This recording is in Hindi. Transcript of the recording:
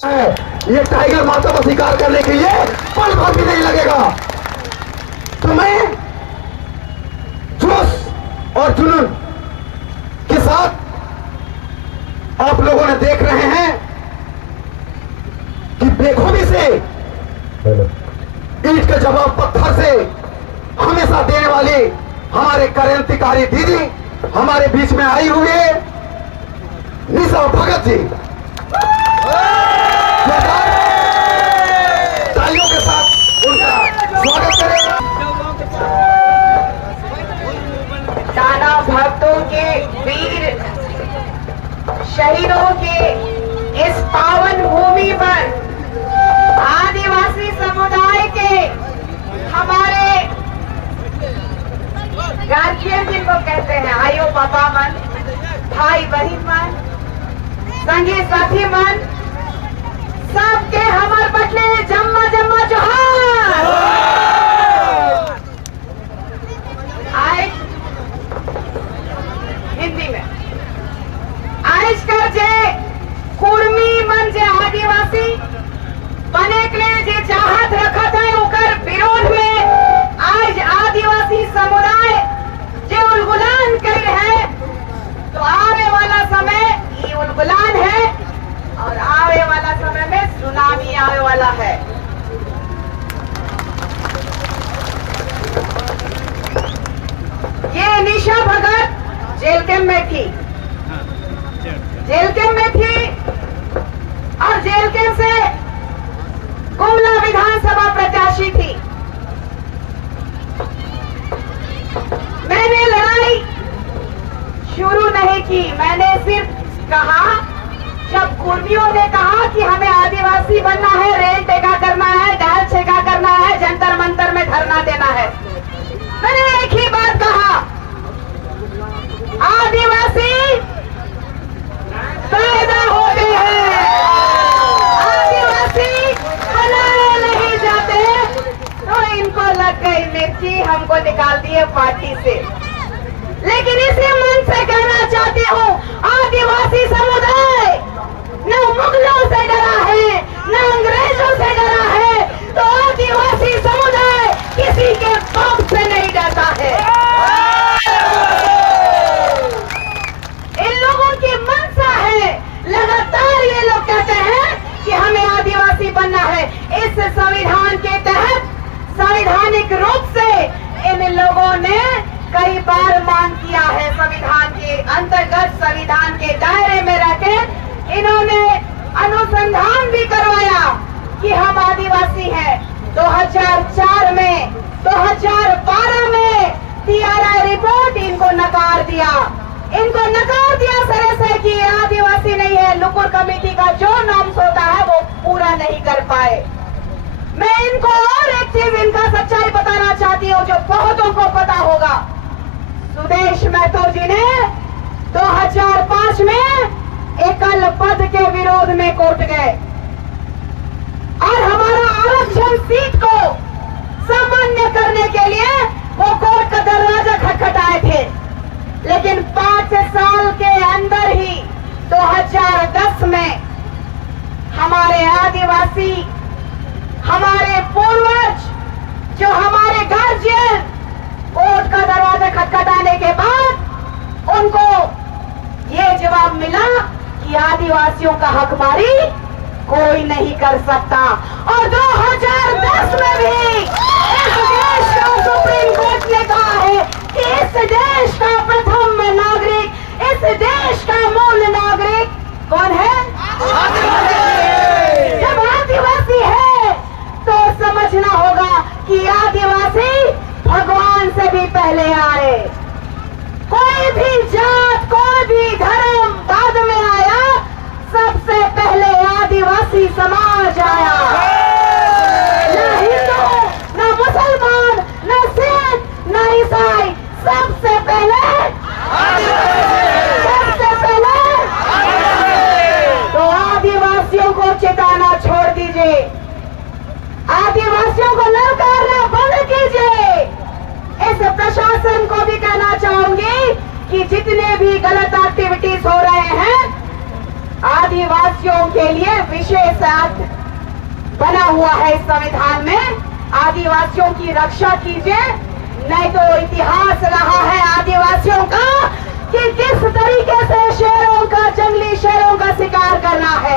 ये टाइगर माता को शिकार करने के लिए पल भर भी नहीं लगेगा। तुम्हें जोश और जुनून के साथ आप लोगों ने देख रहे हैं कि बेखूबी से ईंट का जवाब पत्थर से हमेशा देने वाली हमारे क्रांतिकारी दीदी हमारे बीच में आई हुई है निशा भगत जी। तालियों के साथ उनका स्वागत करें। दानव भक्तों के वीर शहीदों के इस पावन भूमि पर आदिवासी समुदाय के हमारे गार्जियन जिनको कहते हैं, आयो पापा मन, भाई बहन मन, संगी साथी मन, सबके हमर बटले जम्मा जम्मा जोहार। आज हिंदी में आज कर जे कुर्मी मन जे आदिवासी बने के लिए जे चाहत रखा था ओकर विरोध में आज आदिवासी समुदाय जे उलगुलान कर है, तो आने वाला समय ये उलगुलान है और आने वाला समय में सुनामी आने वाला है। ये निशा भगत जेल कैंप में थी, जेल कैंप में थी और जेल कैंप से गुमला विधानसभा प्रत्याशी थी। मैंने लड़ाई शुरू नहीं की, मैंने सिर्फ कहा जब कुर्मियों ने कहा कि हमें आदिवासी बनना है, रेल टेका करना है, डाल छेका करना है, जंतर मंतर में धरना देना है, मैंने एक ही बात कहा, आदिवासी पैदा होते हैं, आदिवासी बनाए नहीं जाते। तो इनको लग गई मिर्ची, हमको निकाल दिए पार्टी से। लेकिन इसी मन से कहना चाहती हूँ, आदिवासी समुदाय न मुगलों से डरा है, न अंग्रेजों से डरा है, तो आदिवासी समुदाय किसी के बाप से नहीं डरता है। इन लोगों की मनसा है, लगातार ये लोग कहते हैं कि हमें आदिवासी बनना है। इस संविधान के तहत संवैधानिक रूप से इन लोगों ने कई बार मांग किया है, संविधान के अंतर्गत संविधान के दायरे में रहकर इन्होंने अनुसंधान भी करवाया कि हम आदिवासी हैं। 2004 में 2012 में TRI रिपोर्ट इनको नकार दिया, इनको नकार दिया सरे से कि आदिवासी नहीं है, लुकुर कमेटी का जो नॉर्म्स होता है वो पूरा नहीं कर पाए। मैं इनको और एक चीज इनका सच्चाई बताना चाहती हूँ जो बहुतों को पता होगा। सुदेश महतो जी ने 2005 में एकल पद के विरोध में कोर्ट गए और हमारा आरक्षण सीट को सामान्य करने के लिए वो कोर्ट का दरवाजा खटखटाए थे। लेकिन 5 साल के अंदर ही 2010 में हमारे आदिवासी, हमारे पूर्वज, जो हमारे गार्जियन, कोर्ट का दरवाजा खटखटाने के बाद उनको ये जवाब मिला कि आदिवासियों का हकमारी कोई नहीं कर सकता। और 2010 में भी इस देश का सुप्रीम कोर्ट ने कहा है कि इस देश का प्रथम नागरिक, इस देश का मूल नागरिक कौन है? जब आदिवासी है तो समझना होगा कि आदिवासी भगवान से भी पहले आए। कोई भी जात, कोई भी धर्म बाद में आया, सबसे पहले आदिवासी समाज आया। न हिंदू, न मुसलमान, न सिख, न ईसाई, सबसे पहले तो आदिवासियों को चिताना छोड़ दीजिए, आदिवासियों को ललकारना बंद कीजिए। इस प्रशासन को भी कहना चाहूंगी कि जितने भी गलत एक्टिविटीज हो रहे हैं आदिवासियों के लिए विशेष एक्ट बना हुआ है इस संविधान में। आदिवासियों की रक्षा कीजिए, नहीं तो इतिहास रहा है आदिवासियों का कि किस तरीके से शेरों का, जंगली शेरों का शिकार करना है।